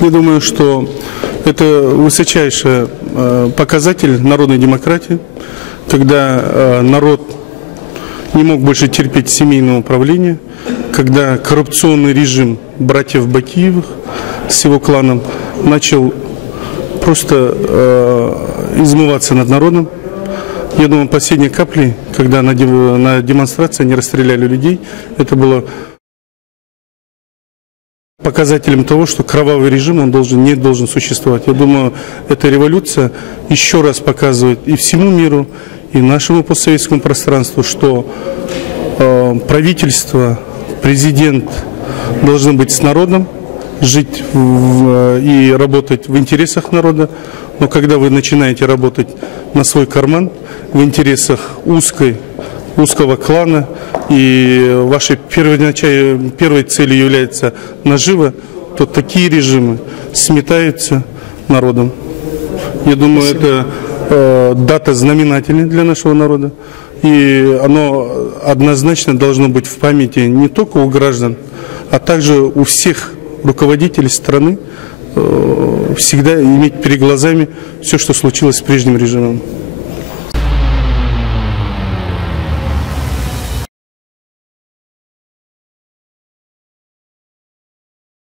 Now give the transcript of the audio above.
Я думаю, что это высочайший показатель народной демократии, когда народ не мог больше терпеть семейного управления, когда коррупционный режим братьев Бакиевых с его кланом начал просто измываться над народом. Я думаю, последней каплей, когда на демонстрации они расстреляли людей, это было показателем того, что кровавый режим не должен существовать. Я думаю, эта революция еще раз показывает и всему миру, и нашему постсоветскому пространству, что правительство, президент должны быть с народом, жить и работать в интересах народа. Но когда вы начинаете работать на свой карман, в интересах узкого клана, и вашей первой целью является нажива, то такие режимы сметаются народом. Я думаю, это дата знаменательная для нашего народа, и оно однозначно должно быть в памяти не только у граждан, а также у всех руководителей страны, всегда иметь перед глазами все, что случилось с прежним режимом.